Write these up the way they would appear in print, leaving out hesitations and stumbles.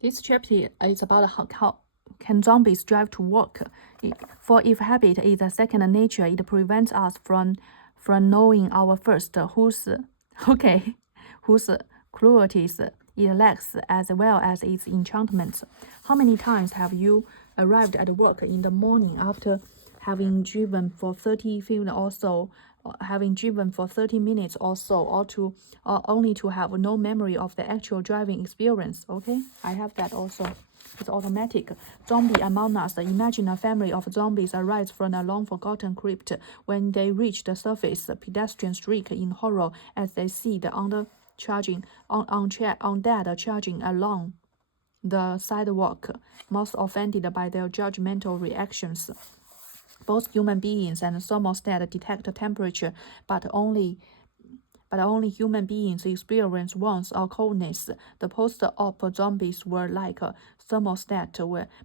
This chapter is about how can zombies drive to work. For if habit is a second nature, it prevents us from knowing our first whose cruelties it lacks as well as its enchantments. How many times have you arrived at work in the morning after having driven for 30 minutes or so, or only to have no memory of the actual driving experience? Okay, I have that also. It's automatic. Zombie among us. Imagine a family of zombies arise from a long-forgotten crypt. When they reach the surface, pedestrians shriek in horror as they see the undead charging along the sidewalk, most offended by their judgmental reactions. Both human beings and thermostat detect temperature, but only human beings experience warmth or coldness. The post-op zombies were like a thermostat,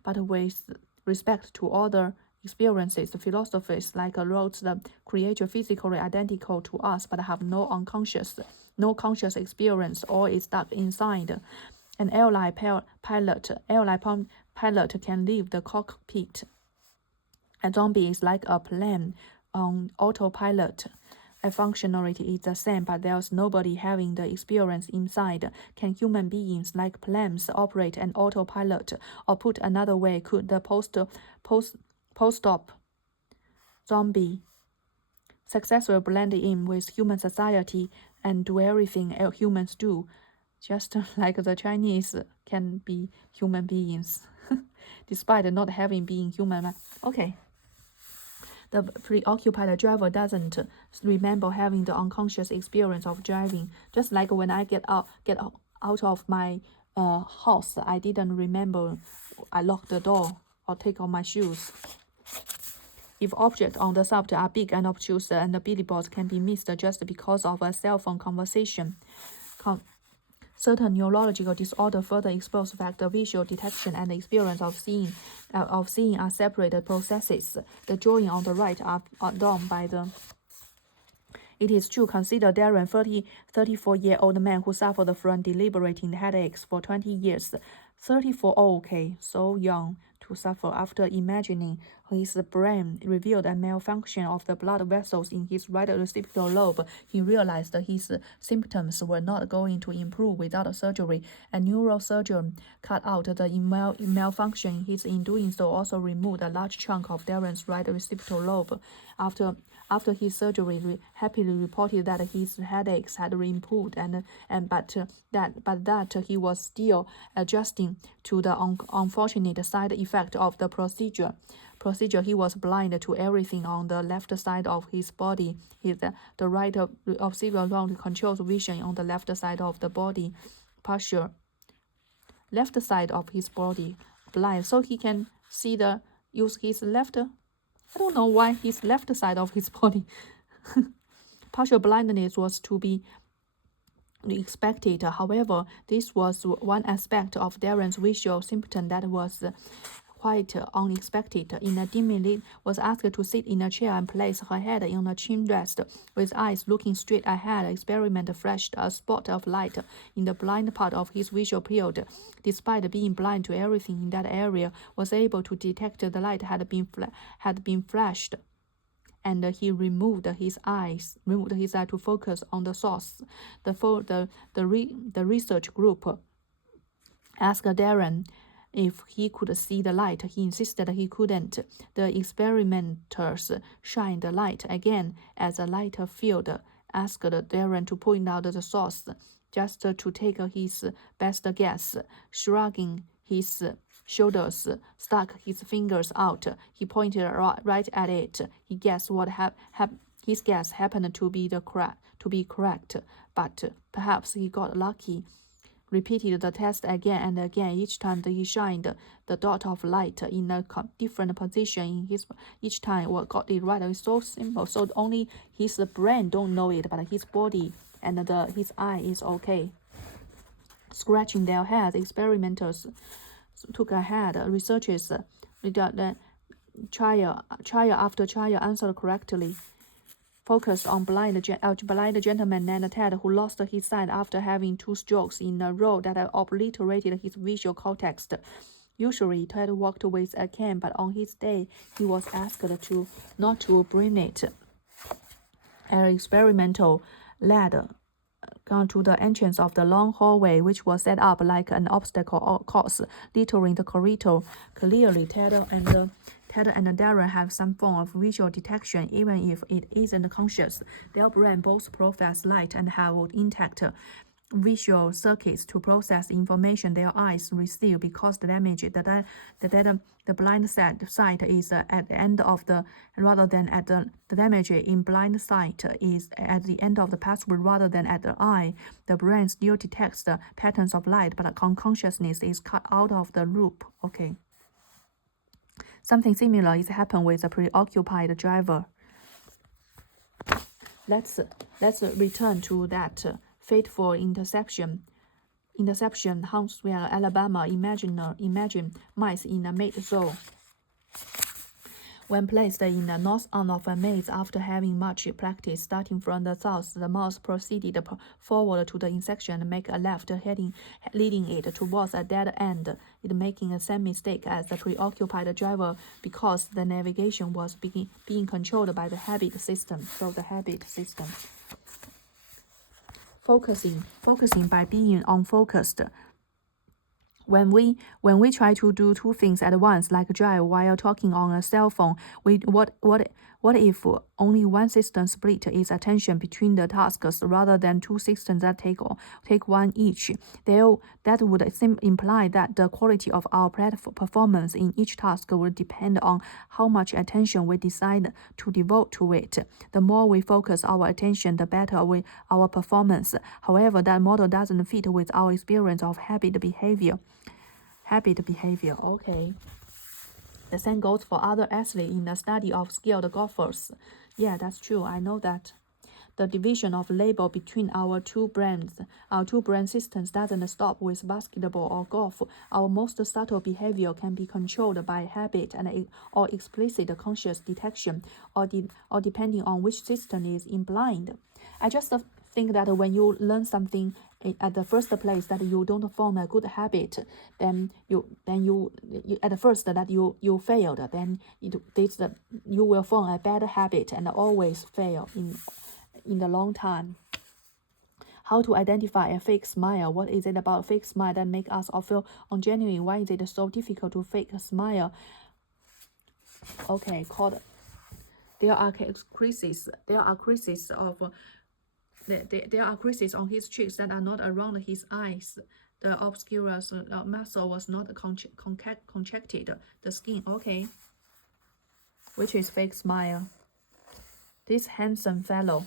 but with respect to other experiences. Philosophies like wrote the creature physically identical to us, but have no conscious experience, or is stuck inside. An airline pilot can leave the cockpit. A zombie is like a plane on autopilot. A functionality is the same, but there's nobody having the experience inside. Can human beings like planes operate an autopilot? Or put another way, could the post-op zombie successfully blend in with human society and do everything humans do, just like the Chinese can be human beings, despite not having been human? Okay. The preoccupied driver doesn't remember having the unconscious experience of driving. Just like when I get out of my house, I didn't remember I locked the door or take off my shoes. If objects on the subject are big and obtuse, and the billboards can be missed just because of a cell phone conversation. Certain neurological disorder further expose the fact that visual detection and the experience of seeing are separate processes. The drawing on the right are done by the. It is true. Consider Darren, 34-year-old man who suffered from deliberating headaches for 20 years. 34, okay, so young to suffer. After imagining his brain revealed a malfunction of the blood vessels in his right occipital lobe, he realized that his symptoms were not going to improve without surgery. A neurosurgeon cut out the malfunction. In doing so, also removed a large chunk of Darren's right occipital lobe. After his surgery, happily reported that his headaches had improved, but that he was still adjusting to the unfortunate side effect of the procedure. He was blind to everything on the left side of his body. The right occipital lobe controls vision on the left side of the body, partial left side of his body, blind, so he can use his left. I don't know why his left side of his body. Partial blindness was to be expected. However, this was one aspect of Darren's visual symptom that was quite unexpected. Ina dimly was asked to sit in a chair and place her head in a chin rest. With eyes looking straight ahead, experiment flashed a spot of light in the blind part of his visual field. Despite being blind to everything in that area, was able to detect the light had been flashed. And he removed his eye to focus on the source. The research group asked Darren if he could see the light. He insisted he couldn't. The experimenters shined the light again as a light field, asked Darren to point out the source, just to take his best guess. Shrugging his shoulders, stuck his fingers out. He pointed right at it. He guessed his guess happened to be correct, but perhaps he got lucky. Repeated the test again and again. Each time he shined the dot of light in a different position. Each time what got it right. It's so simple. So only his brain don't know it, but his body and his eye is okay. Scratching their heads, experimenters took ahead. Researchers trial after trial answered correctly. focused on blind gentleman named Ted who lost his sight after having 2 strokes in a row that obliterated his visual cortex. Usually, Ted walked with a cane, but on his day, he was asked not to bring it. An experimental led to the entrance of the long hallway, which was set up like an obstacle course, littering the corridor. Clearly, Ted and Darren have some form of visual detection, even if it isn't conscious. Their brain both process light and have intact visual circuits to process information their eyes receive because the blind sight is at the end of the rather than at the damage in blind sight is at the end of the pathway rather than at the eye. The brain still detects the patterns of light, but consciousness is cut out of the loop. Okay. Something similar is happened with a preoccupied driver. Let's return to that fateful interception, Huntsville, Alabama. Imagine mice in a mid zone. When placed in the north arm of a maze after having much practice, starting from the south, the mouse proceeded forward to the intersection and make a left, leading it towards a dead end. It making the same mistake as the preoccupied driver because the navigation was being controlled by the habit system. So the habit system. Focusing by being unfocused. When we try to do 2 things at once, like drive while talking on a cell phone, what if only one system split its attention between the tasks rather than 2 systems that take one each? That would imply that the quality of our performance in each task would depend on how much attention we decide to devote to it. The more we focus our attention, the better our performance. However, that model doesn't fit with our experience of habit behavior. Okay. The same goes for other athletes in the study of skilled golfers. Yeah, that's true. I know that. The division of labor between our two brain systems doesn't stop with basketball or golf. Our most subtle behavior can be controlled by habit or explicit conscious detection, or depending on which system is implied. I just think that when you learn something at the first place that you don't form a good habit, then you at the first that you failed, then you will form a bad habit and always fail in the long time. How to identify a fake smile? What is it about fake smile that make us all feel ungenuine? Why is it so difficult to fake a smile? Okay, there are creases on his cheeks that are not around his eyes. The obscurus muscle was not contracted. The skin, okay. Which is fake smile? This handsome fellow.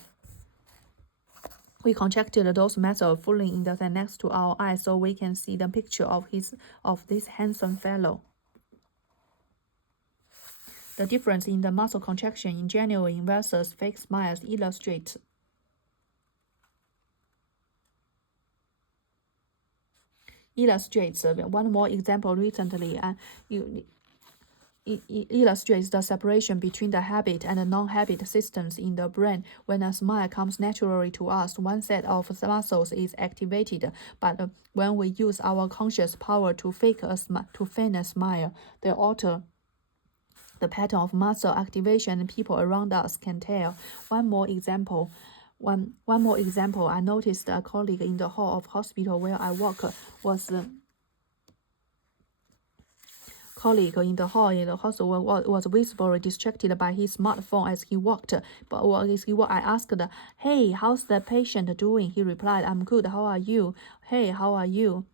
We contracted those muscles fully in the thing next to our eyes so we can see the picture of this handsome fellow. The difference in the muscle contraction in genuine versus fake smiles illustrates one more example recently, and it illustrates the separation between the habit and the non-habit systems in the brain. When a smile comes naturally to us, one set of muscles is activated, but when we use our conscious power to feign a smile, they alter the pattern of muscle activation, and people around us can tell. One more example. I noticed a colleague in the hall of hospital where I work was visibly distracted by his smartphone as he walked. I asked, "Hey, how's the patient doing?" He replied, "I'm good. How are you?" "Hey, how are you?"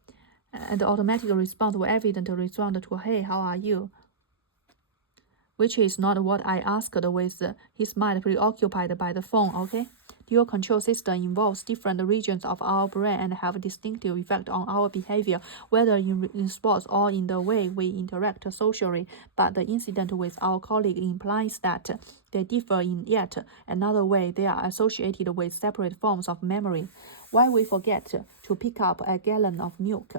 And the automatic response will evidently respond to, "Hey, how are you?" Which is not what I asked, with his mind preoccupied by the phone, okay? Dual control system involves different regions of our brain and have a distinctive effect on our behavior, whether in sports or in the way we interact socially. But the incident with our colleague implies that they differ in yet another way. They are associated with separate forms of memory. Why we forget to pick up a gallon of milk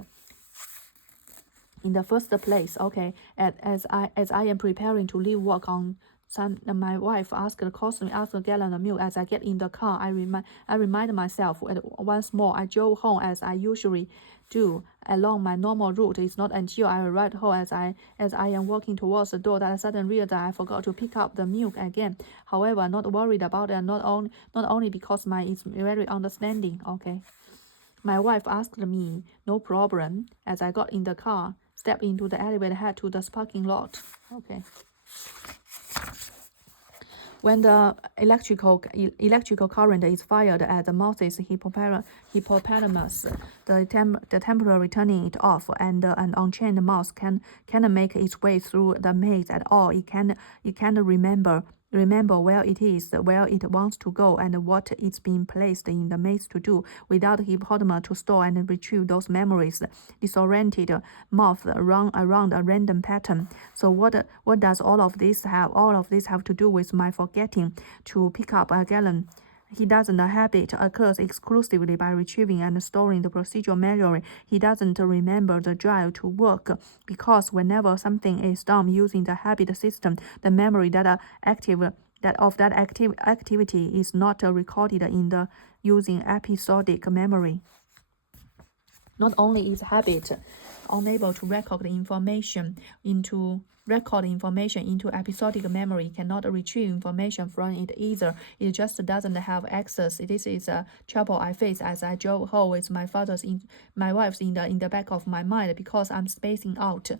in the first place, okay? As I am preparing to leave work on My wife calls me, asks a gallon of milk. As I get in the car, I remind myself once more. I drove home as I usually do along my normal route. It's not until I arrived home as I am walking towards the door that I suddenly realized that I forgot to pick up the milk again. However, I'm not worried about it. Not only because it's very understanding. Okay. My wife asked me, no problem. As I got in the car, stepped into the elevator, head to the parking lot. Okay. When the electrical current is fired at the mouth's hippopotamus, the temporary turning it off, and an unchained mouse can make its way through the maze at all. It can remember where it is, where it wants to go, and what it's been placed in the maze to do, without the hippopotamus to store and retrieve those memories. Disoriented mouth run around a random pattern. So what does all of this have? All of this have to do with my forgetting to pick up a gallon. He doesn't. The habit occurs exclusively by retrieving and storing the procedural memory. He doesn't remember the drive to work, because whenever something is done using the habit system, the memory that activity is not recorded in the using episodic memory. Not only is habit unable to record information into episodic memory, cannot retrieve information from it either. It just doesn't have access. This is a trouble I face as I drove home with my wife's in the back of my mind, because I'm spacing out.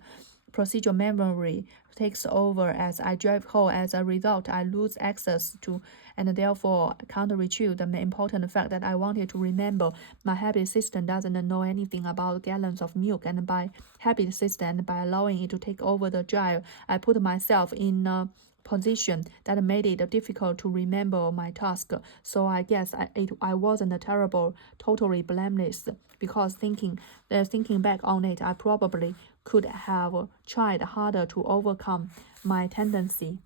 Procedural memory takes over as I drive home. As a result, I lose access to and therefore can't retrieve the important fact that I wanted to remember. My habit system doesn't know anything about gallons of milk, and by habit system, by allowing it to take over the drive, I put myself in a position that made it difficult to remember my task. So I guess I wasn't totally blameless, because thinking back on it, I probably could have tried harder to overcome my tendency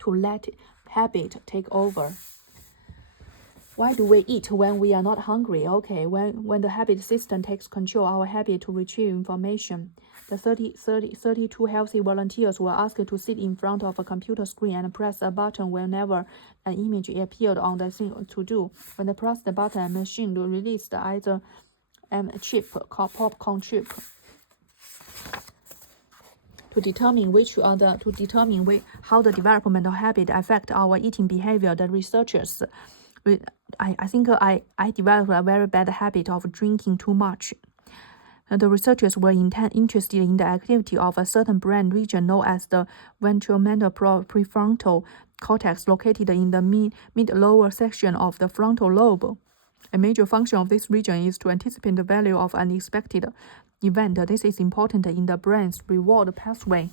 to let habit take over. Why do we eat when we are not hungry? Okay, when the habit system takes control, our habit to retrieve information. The 32 healthy volunteers were asked to sit in front of a computer screen and press a button whenever an image appeared on the thing to do. When they pressed the button, a machine released either a chip called popcorn chip to determine how the development of habit affect our eating behavior. The researchers, I think I developed a very bad habit of drinking too much. The researchers were interested in the activity of a certain brain region known as the ventromedial prefrontal cortex, located in the mid-lower section of the frontal lobe. A major function of this region is to anticipate the value of an expected event. This is important in the brain's reward pathway.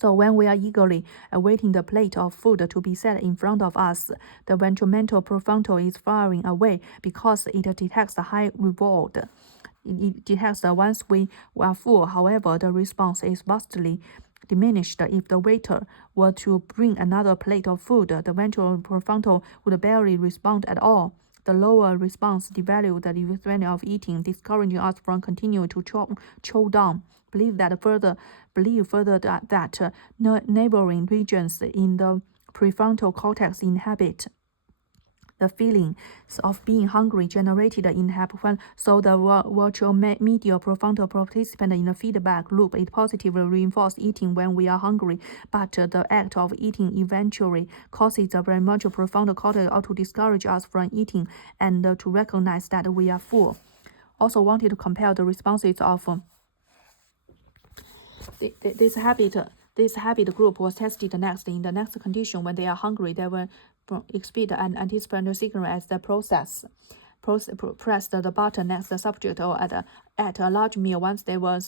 So when we are eagerly awaiting the plate of food to be set in front of us, the ventromedial prefrontal is firing away because it detects a high reward. It detects that once we are full. However, the response is vastly diminished. If the waiter were to bring another plate of food, the ventral prefrontal would barely respond at all. The lower response devalues the value of eating, discouraging us from continuing to chow down. Believe further that neighboring regions in the prefrontal cortex inhabit the feelings of being hungry generated in hippocampus, so the virtual medial prefrontal participant in a feedback loop. It positively reinforces eating when we are hungry, but the act of eating eventually causes the virtual prefrontal cortex to discourage us from eating and to recognize that we are full. Also wanted to compare the responses of this habit group was tested next. In the next condition, when they are hungry, they will exhibit an anticipatory signal as the press the button next the subject or at a large meal. Once they were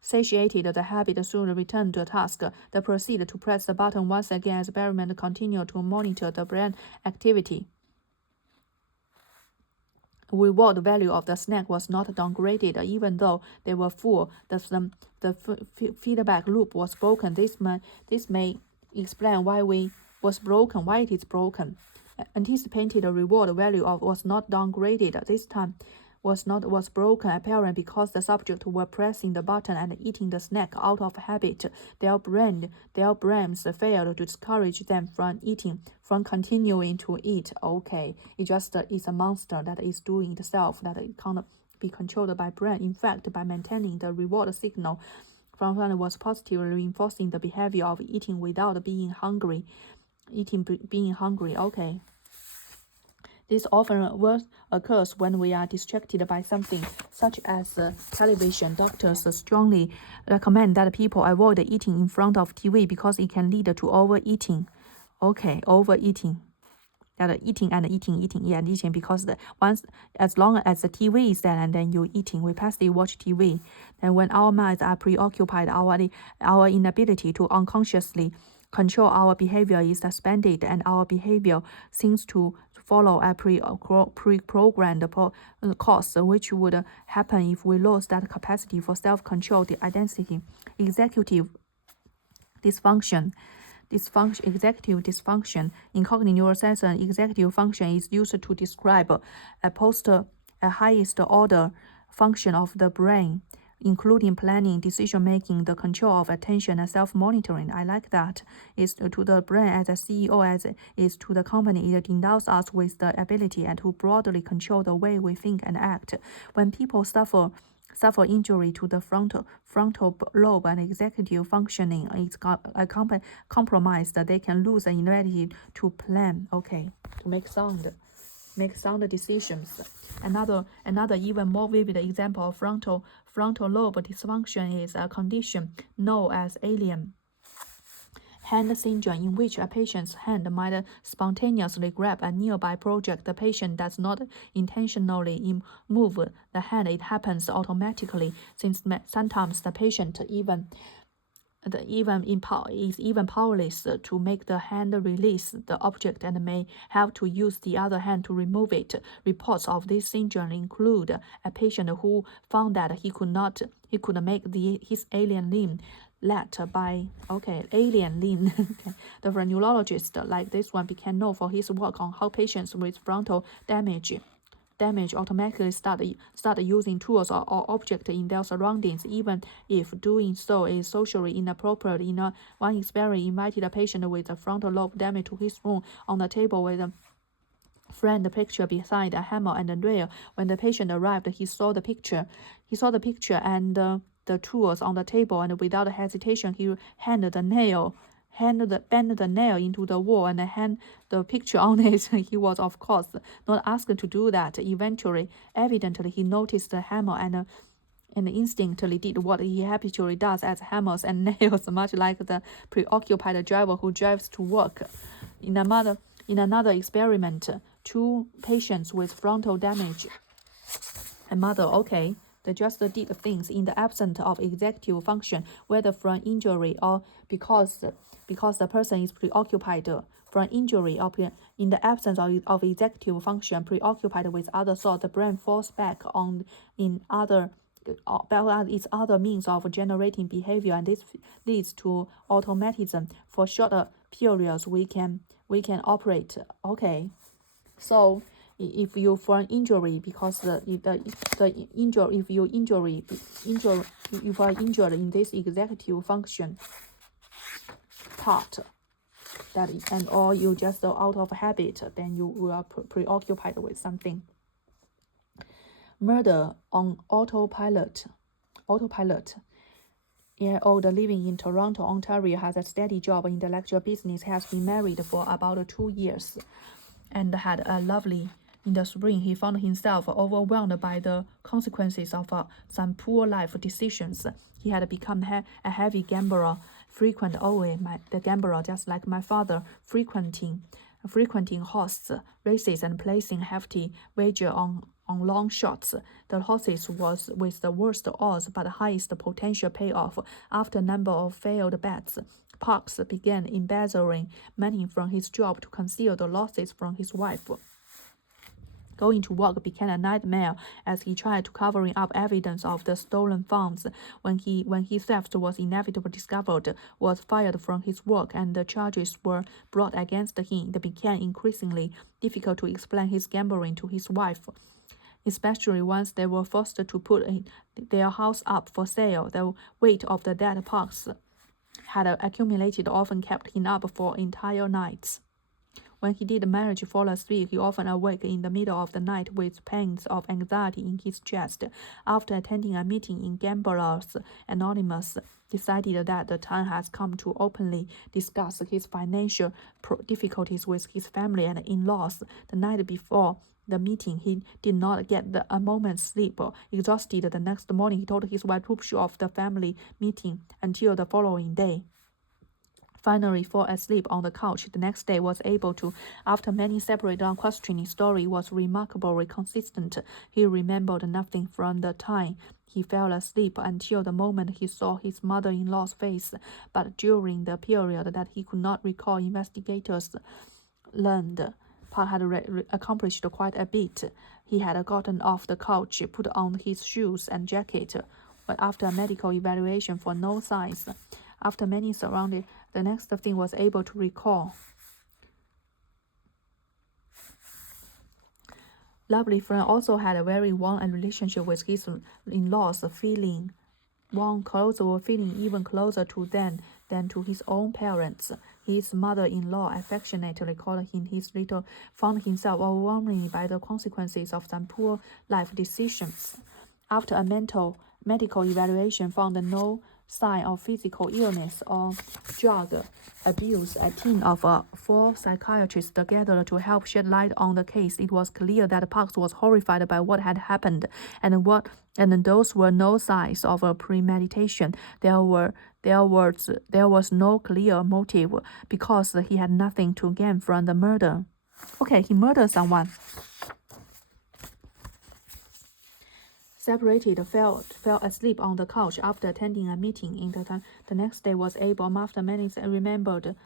satiated, the habit soon returned to the task. They proceed to press the button once again as experiment continue to monitor the brain activity. Reward value of the snack was not downgraded even though they were full. The feedback loop was broken. This may explain why it is broken. Anticipated reward value was not downgraded. This time, was broken apparently because the subject were pressing the button and eating the snack out of habit. Their brains failed to discourage them from eating, from continuing to eat. Okay, it just is a monster that is doing itself, that it can't be controlled by brain. In fact, by maintaining the reward signal, Franklin was positively reinforcing the behavior of eating without being hungry. Being hungry. Okay. This often occurs when we are distracted by something, such as television. Doctors strongly recommend that people avoid eating in front of TV because it can lead to overeating. Okay, overeating. That eating and eating because as long as the TV is there and then you're eating, we passively watch TV. Then when our minds are preoccupied, our inability to unconsciously control our behavior is suspended, and our behavior seems to follow a pre-programmed course, which would happen if we lost that capacity for self-control. The identity executive dysfunction. Executive dysfunction. In cognitive neuroscience, executive function is used to describe a highest order function of the brain, including planning, decision-making, the control of attention, and self-monitoring. I like that. It's to the brain as a CEO as it is to the company. It endows us with the ability to broadly control the way we think and act. When people suffer injury to the frontal lobe and executive functioning is compromised, they can lose the ability to plan, okay, to make sound decisions. Another even more vivid example of frontal lobe dysfunction is a condition known as alien hand syndrome, in which a patient's hand might spontaneously grab a nearby object. The patient does not intentionally move the hand. It happens automatically, since sometimes the patient is even powerless to make the hand release the object and may have to use the other hand to remove it. Reports of this syndrome include a patient who found that he could make his alien limb alien limb. The neurologist like this one became known for his work on how patients with frontal damage automatically start using tools or objects in their surroundings, even if doing so is socially inappropriate. In one experiment, invited a patient with a frontal lobe damage to his room. On the table with a friend picture beside a hammer and a nail. When the patient arrived, he saw the picture and the tools on the table, and without hesitation, he bent the nail into the wall and hang the picture on it. He was, of course, not asked to do that. Evidently, he noticed the hammer and instinctively did what he habitually does as hammers and nails, much like the preoccupied driver who drives to work. In another experiment, two patients with frontal damage, a mother, they just did things in the absence of executive function, whether from injury or because the person is preoccupied from injury, or in the absence of executive function, preoccupied with other thoughts. The brain falls back on its other means of generating behavior, and this leads to automatism. For shorter periods, we can operate. Okay, so if you from injury, because if you are injured in this executive function part, or you just out of habit, then you are preoccupied with something. Murder on autopilot. Year-old living in Toronto, Ontario, has a steady job in the lecture business, has been married for about 2 years, and had a lovely. In the spring, he found himself overwhelmed by the consequences of some poor life decisions. He had become a heavy gambler, the gambler, just like my father, frequenting horse races and placing hefty wager on long shots. The horses was with the worst odds but highest potential payoff. After a number of failed bets, Parks began embezzling money from his job to conceal the losses from his wife. Going to work became a nightmare as he tried to covering up evidence of the stolen funds. When his theft was inevitably discovered, was fired from his work, and the charges were brought against him. It became increasingly difficult to explain his gambling to his wife. especially once they were forced to put their house up for sale. The weight of the dead pugs had accumulated, often kept him up for entire nights. When he did manage to fall asleep, he often awake in the middle of the night with pains of anxiety in his chest. After attending a meeting in Gamblers Anonymous, decided that the time has come to openly discuss his financial difficulties with his family and in-laws. The night before the meeting, he did not get a moment's sleep. Exhausted the next morning, he told his wife to push off the family meeting until the following day. Finally fall asleep on the couch. The next day was able to, after many separate questioning, story was remarkably consistent. He remembered nothing from the time he fell asleep until the moment he saw his mother-in-law's face, but during the period that he could not recall, investigators learned Park had accomplished quite a bit. He had gotten off the couch, put on his shoes and jacket, but after a medical evaluation for no signs. After many surrounded, the next thing was able to recall. Lovely friend also had a very warm relationship with his in-laws, feeling even closer to them than to his own parents. His mother-in-law affectionately called him his little, found himself overwhelmed by the consequences of some poor life decisions. After a medical evaluation found no sign of physical illness or drug abuse, a team of 4 psychiatrists gathered to help shed light on the case. It was clear that Parks was horrified by what had happened, and those were no signs of a premeditation. There was no clear motive because he had nothing to gain from the murder. Okay, he murdered someone. Separated, fell asleep on the couch after attending a meeting. In the next day was able, after many remembered,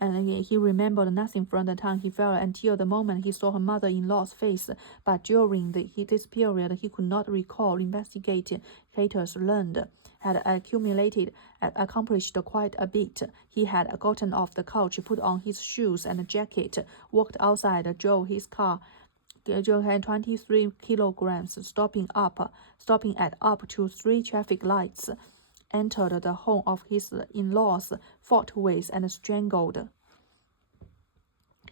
and he remembered nothing from the time he fell until the moment he saw her mother-in-law's face. But during this period, he could not recall. Investigators learned had accomplished quite a bit. He had gotten off the couch, put on his shoes and jacket, walked outside, drove his car. Joe had 23 kilograms, stopping at up to 3 traffic lights, entered the home of his in-laws, fought with and strangled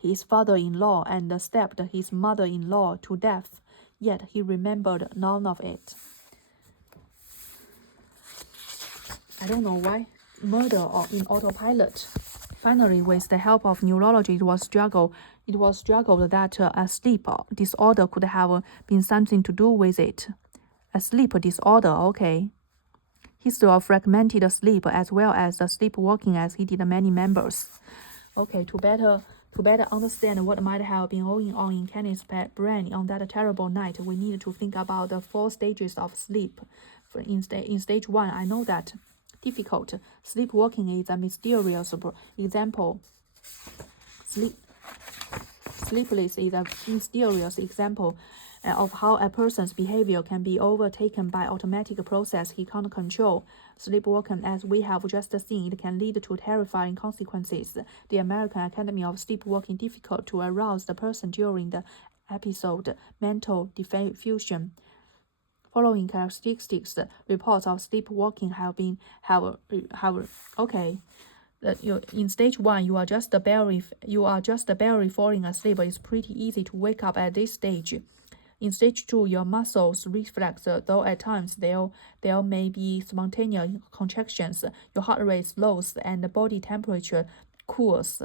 his father-in-law, and stabbed his mother-in-law to death. Yet he remembered none of it. I don't know why. Murder in autopilot. Finally, with the help of neurology, it was struggled that a sleep disorder could have been something to do with it. A sleep disorder, okay. History of fragmented sleep as well as the sleepwalking, as he did many members. Okay, to better understand what might have been going on in Kenny's brain on that terrible night, we need to think about the 4 stages of sleep. In stage 1, I know that difficult. Sleepwalking is a mysterious example. Sleepless is a mysterious example of how a person's behavior can be overtaken by automatic process he can't control. Sleepwalking, as we have just seen, it can lead to terrifying consequences. The American Academy of Sleepwalking difficult to arouse the person during the episode. Mental diffusion. Following characteristics, reports of sleepwalking okay. In stage 1, you are just barely falling asleep. It's pretty easy to wake up at this stage. In stage 2, your muscles reflex, though at times there may be spontaneous contractions. Your heart rate slows and body temperature cools.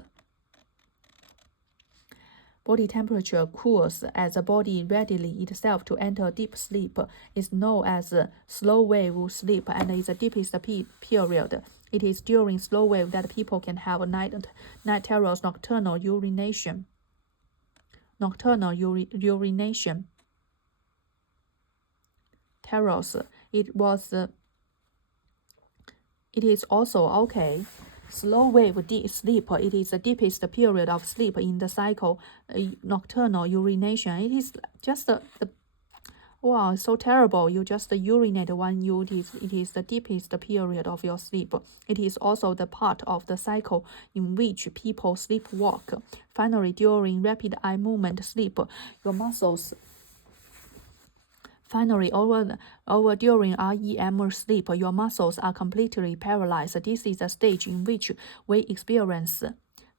Body temperature cools as the body readily itself to enter deep sleep. Is known as slow wave sleep and is the deepest period. It is during slow wave that people can have night terrors, nocturnal urination. Terrors. It is also okay. Slow wave deep sleep. It is the deepest period of sleep in the cycle. Nocturnal urination. It is just wow, it's so terrible. You just urinate when it is the deepest period of your sleep. It is also the part of the cycle in which people sleepwalk. Finally, during rapid eye movement sleep, your muscles Finally, during REM sleep, your muscles are completely paralyzed. This is a stage in which we experience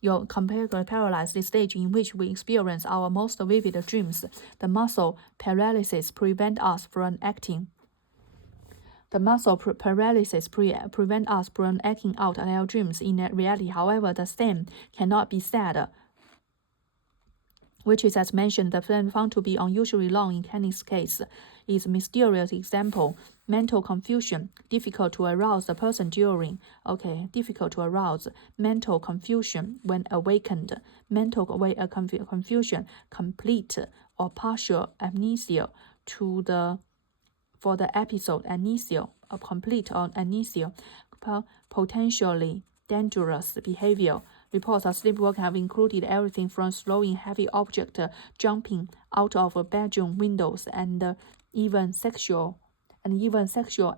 your completely paralyzed, the stage in which we experience our most vivid dreams. The muscle paralysis prevent us from acting. The muscle paralysis prevent us from acting out our dreams in reality. However, the same cannot be said, which is, as mentioned, the plan found to be unusually long in Kenning's case, is mysterious example. Mental confusion, difficult to arouse the person during. Difficult to arouse. Mental confusion when awakened. Mental confusion, complete or partial amnesia for the episode, amnesia, or complete or amnesia, potentially dangerous behavior. Reports of sleepwalking have included everything from throwing heavy objects, jumping out of bedroom windows, and even sexual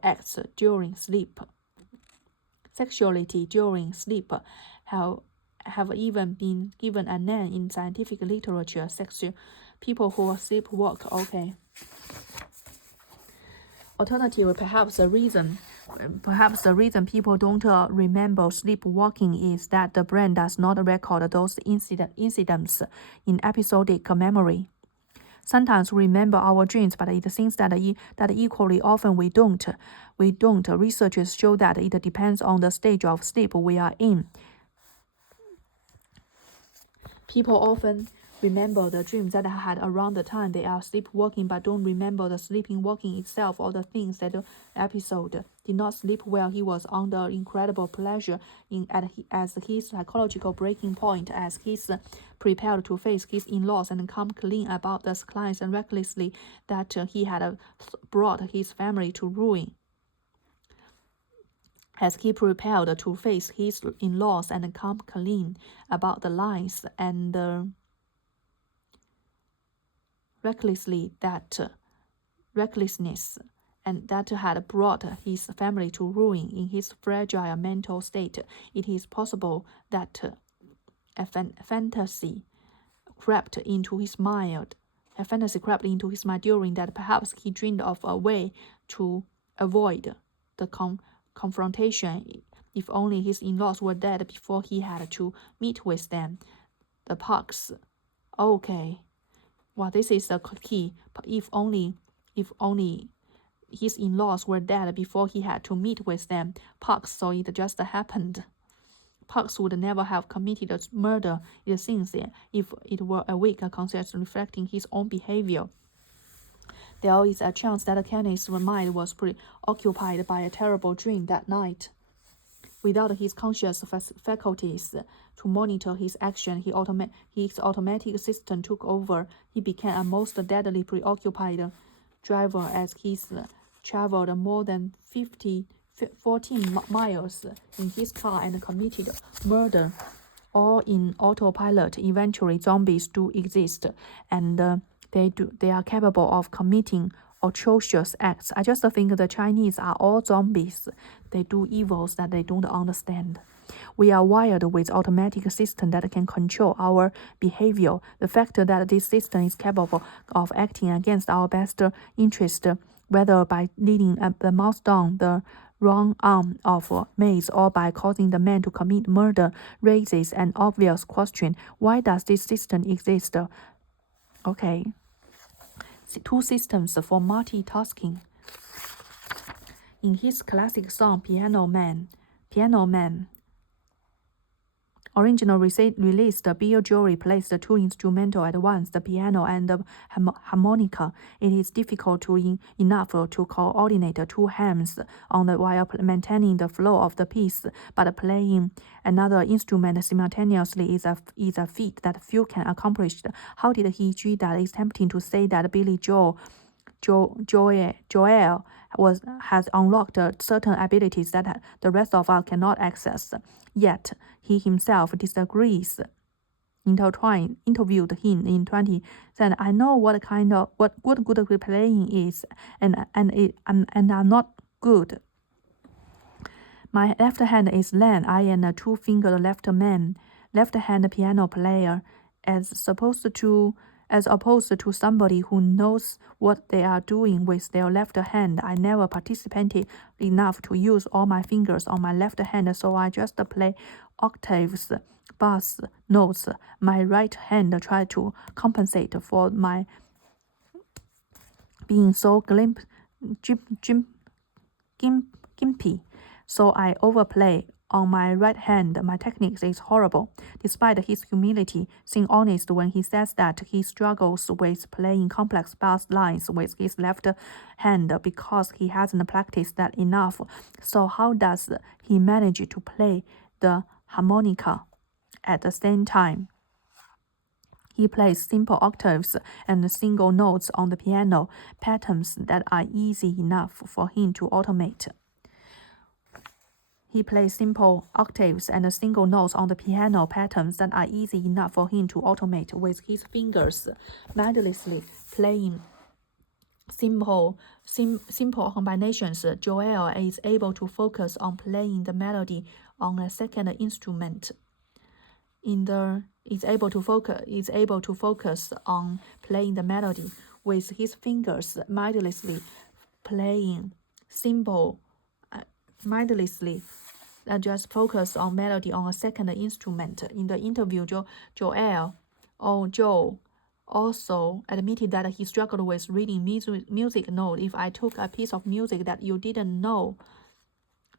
acts during sleep. Sexuality during sleep have even been given a name in scientific literature. People who sleepwalk. Alternatively, perhaps the reason people don't remember sleepwalking is that the brain does not record those incidents in episodic memory. Sometimes we remember our dreams, but it seems that equally often we don't. Researchers show that it depends on the stage of sleep we are in. People often remember the dreams that they had around the time they are sleepwalking, but don't remember the sleepwalking itself or the things that the episode did not sleep well. He was under incredible pleasure as his psychological breaking point, as he's prepared to face his in-laws and come clean about the clients and recklessly that he had brought his family to ruin. As he prepared to face his in-laws and come clean about the lies and recklessness and that had brought his family to ruin in his fragile mental state, it is possible that a fantasy crept into his mind during that. Perhaps he dreamed of a way to avoid the confrontation if only his in-laws were dead before he had to meet with them. The Parks. Well, this is the key. If only his in-laws were dead before he had to meet with them. Parks, so it just happened. Parks would never have committed a murder, it seems, if it were awake conscious reflecting his own behavior. There is a chance that Kenneth's mind was preoccupied by a terrible dream that night. Without his conscious faculties to monitor his action, his automatic system took over. He became a most deadly preoccupied driver as he traveled more than 14 miles in his car and committed murder, all in autopilot. Eventually, zombies do exist, and they are capable of committing atrocious acts. I just think the Chinese are all zombies. They do evils that they don't understand. We are wired with automatic system that can control our behavior. The fact that this system is capable of acting against our best interest, whether by leading the mouse down the wrong arm of maze or by causing the man to commit murder, raises an obvious question. Why does this system exist? Two systems for multitasking. In his classic song Piano Man, originally released, Bill Jory plays the two instrumentals at once, the piano and the harmonica. It is difficult enough to coordinate two hands while maintaining the flow of the piece, but playing another instrument simultaneously is a feat that few can accomplish. How did he do that? It's tempting to say that Billy Joel has unlocked certain abilities that the rest of us cannot access. Yet he himself disagrees. Interviewed him in 20 said, "I know what good playing is, and I'm not good. My left hand is lame. I am a two-fingered left hand piano player, as supposed to As opposed to somebody who knows what they are doing with their left hand, I never participated enough to use all my fingers on my left hand, so I just play octaves, bass notes. My right hand tried to compensate for my being so gimpy, so I overplay on my right hand. My technique is horrible. Despite his humility, being honest when he says that he struggles with playing complex bass lines with his left hand because he hasn't practiced that enough. So how does he manage to play the harmonica at the same time? He plays simple octaves and single notes on the piano, patterns that are easy enough for him to automate. He plays simple octaves and single notes on the piano, patterns that are easy enough for him to automate with his fingers, mindlessly playing simple combinations. Joel is able to focus on playing the melody on a second instrument. Is able to focus on playing the melody with his fingers, mindlessly playing just focus on melody on a second instrument. In the interview, Joe also admitted that he struggled with reading music note. If I took a piece of music that you didn't know,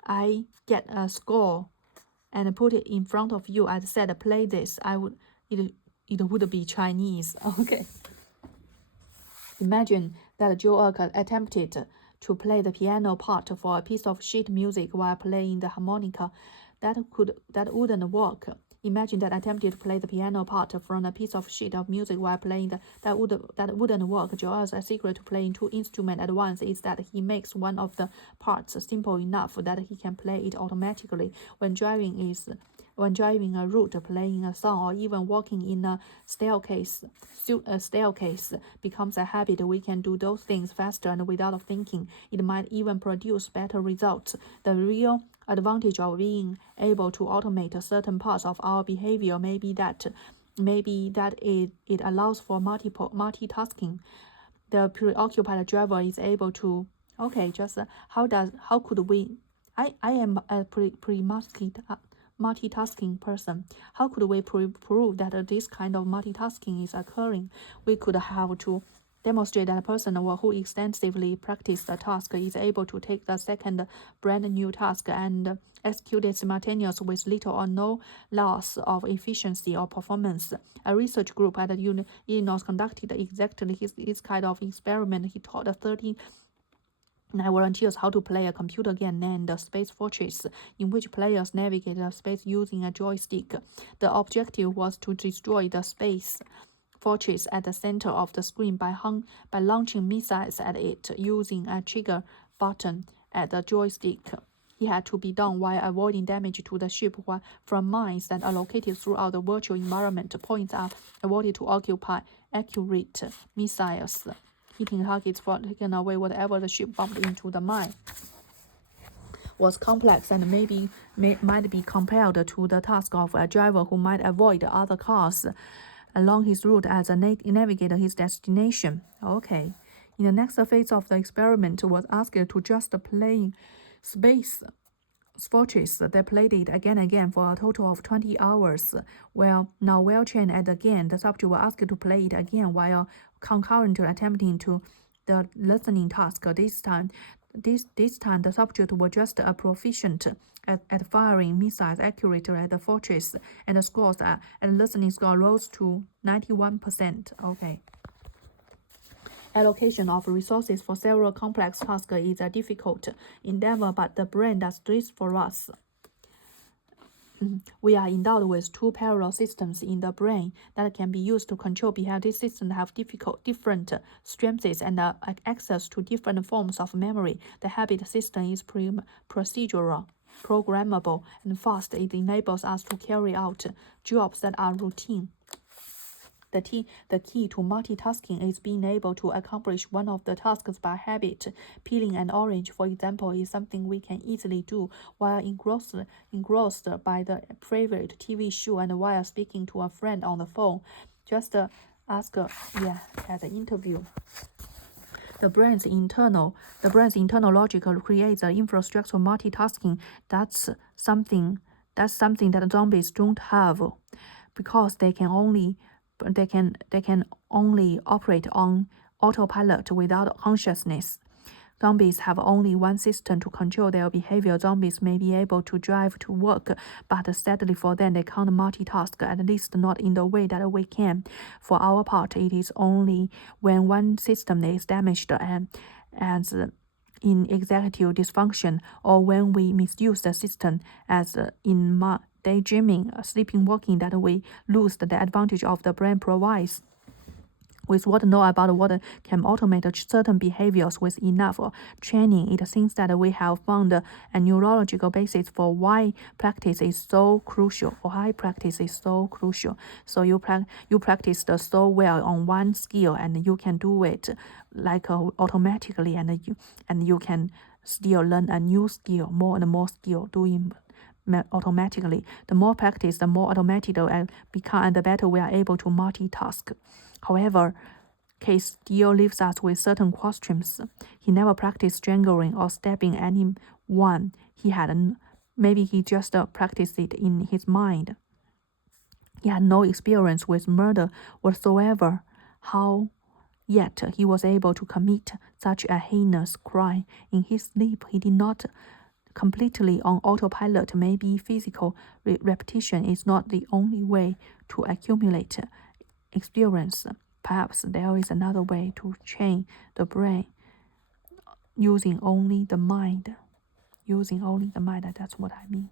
I get a score and put it in front of you. I said, play this. It would be Chinese. Okay. Imagine that Joel attempted to play the piano part for a piece of sheet music while playing the harmonica. That wouldn't work. Imagine that attempted to play the piano part from a piece of sheet of music while playing that wouldn't work. Joel's secret to playing two instruments at once is that he makes one of the parts simple enough that he can play it automatically. When driving a route, playing a song, or even walking in a staircase becomes a habit. We can do those things faster and without thinking. It might even produce better results. The real advantage of being able to automate certain parts of our behavior may be that it allows for multitasking. The preoccupied driver is able to how could we I am a multitasking person. How could we prove that this kind of multitasking is occurring? We could have to demonstrate that a person who extensively practiced a task is able to take the second brand new task and execute it simultaneously with little or no loss of efficiency or performance. A research group at Illinois conducted exactly this kind of experiment. He taught 39 volunteers how to play a computer game named Space Fortress, in which players navigate the space using a joystick. The objective was to destroy the space fortress at the center of the screen by launching missiles at it using a trigger button at the joystick. It had to be done while avoiding damage to the ship from mines that are located throughout the virtual environment. Points are awarded to occupy accurate missiles, hitting targets for taking away whatever the ship bumped into. The mine was complex and might be compared to the task of a driver who might avoid other cars along his route as a navigate his destination. Okay. In the next phase of the experiment was asked to just playing Space Fortress. They played it again and again for a total of 20 hours. Now well trained at the game, the subject was asked to play it again while concurrently attempting to the listening task. This time the subject was just a proficient at firing missiles accurately at the fortress, and the scores and listening score rose to 91%. Okay. Allocation of resources for several complex tasks is a difficult endeavor, but the brain does this for us. We are endowed with two parallel systems in the brain that can be used to control behavior. These systems have different strengths and access to different forms of memory. The habit system is procedural, programmable, and fast. It enables us to carry out jobs that are routine. The key to multitasking is being able to accomplish one of the tasks by habit. Peeling an orange, for example, is something we can easily do while engrossed by the favorite TV show and while speaking to a friend on the phone. Just asked at the interview. The brain's internal logic creates an infrastructure multitasking. That's something that zombies don't have, because they can only operate on autopilot without consciousness. Zombies have only one system to control their behavior. Zombies may be able to drive to work, but sadly for them, they can't multitask, at least not in the way that we can. For our part, it is only when one system is damaged and as in executive dysfunction, or when we misuse the system as in daydreaming, sleepwalking, that we lose the advantage of the brain provides. With what know about what can automate certain behaviors with enough training, it seems that we have found a neurological basis for why practice is so crucial. So you practice so well on one skill, and you can do it like automatically, and you can still learn a new skill, more and more skill doing automatically. The more practice, the more automatic it become, and the better we are able to multitask. However, Case still leaves us with certain questions. He never practiced strangling or stabbing anyone. Maybe he just practiced it in his mind. He had no experience with murder whatsoever. How yet he was able to commit such a heinous crime in his sleep? He did not completely on autopilot. Maybe physical repetition is not the only way to accumulate experience. Perhaps there is another way to train the brain using only the mind. That's what I mean.